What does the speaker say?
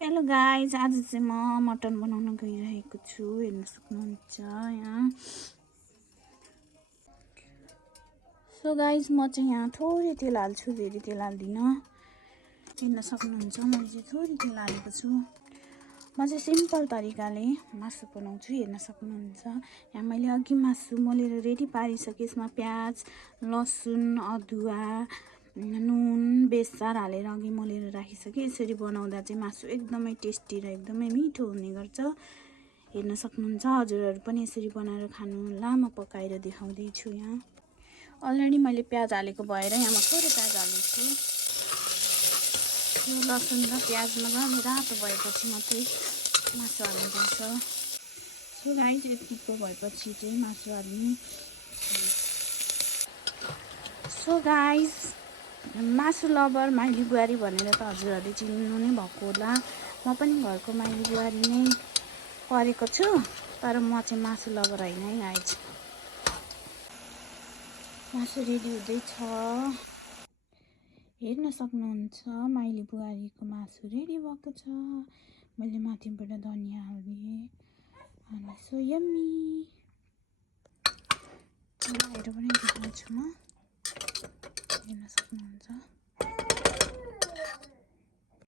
Hello guys, आज चाहिँ म मटन बनाउन गइरहेको छु। हेर्न सक्नुहुन्छ यहाँ। सो गाइज, म चाहिँ यहाँ थोरै तेल हाल्छु, धेरै तेल हाल्दिनँ। हेर्न सक्नुहुन्छ मैले चाहिँ थोरै तेल हालेको छु। म चाहिँ सिम्पल तरिकाले मासु बनाउँछु। हेर्न सक्नुहुन्छ यहाँ मैले अघि मासु मोलेर रेडी पारिसकेँ। यसमा प्याज, लसुन, अदुवा, नुन, बेसार हालेर अघि मोलेर राखिसकेँ। यसरी बनाउँदा चाहिँ मासु एकदमै टेस्टी र एकदमै मिठो हुने गर्छ। हेर्न सक्नुहुन्छ, हजुरहरू पनि यसरी बनाएर खानुहोला। म पकाएर देखाउँदैछु। यहाँ अलरेडी मैले प्याज हालेको भएर यहाँ म थोरै प्याज हालेछु। यो लसुन र प्याज मजाले रातो भएपछि मात्रै मासु हाल्नुपर्छ। सो गाइस, यतिको भएपछि चाहिँ मासु हाल्नु। सो गाइस, मासु लभर माइली बुहारी भनेर त हजुरहरूले चिन्नु नै भएको होला। म पनि घरको माइली बुहारी नै परेको छु, तर म चाहिँ मासु लभर होइन है गाइस। मासु रेडी हुँदैछ। हेर्न सक्नुहुन्छ माइली बुहारीको मासु रेडी भएको छ। मैले माथिबाट धनिया हालेँ अनि सो यम्मी। चलाएर पनि देखाउँछु म। हेर्न सक्नुहुन्छ।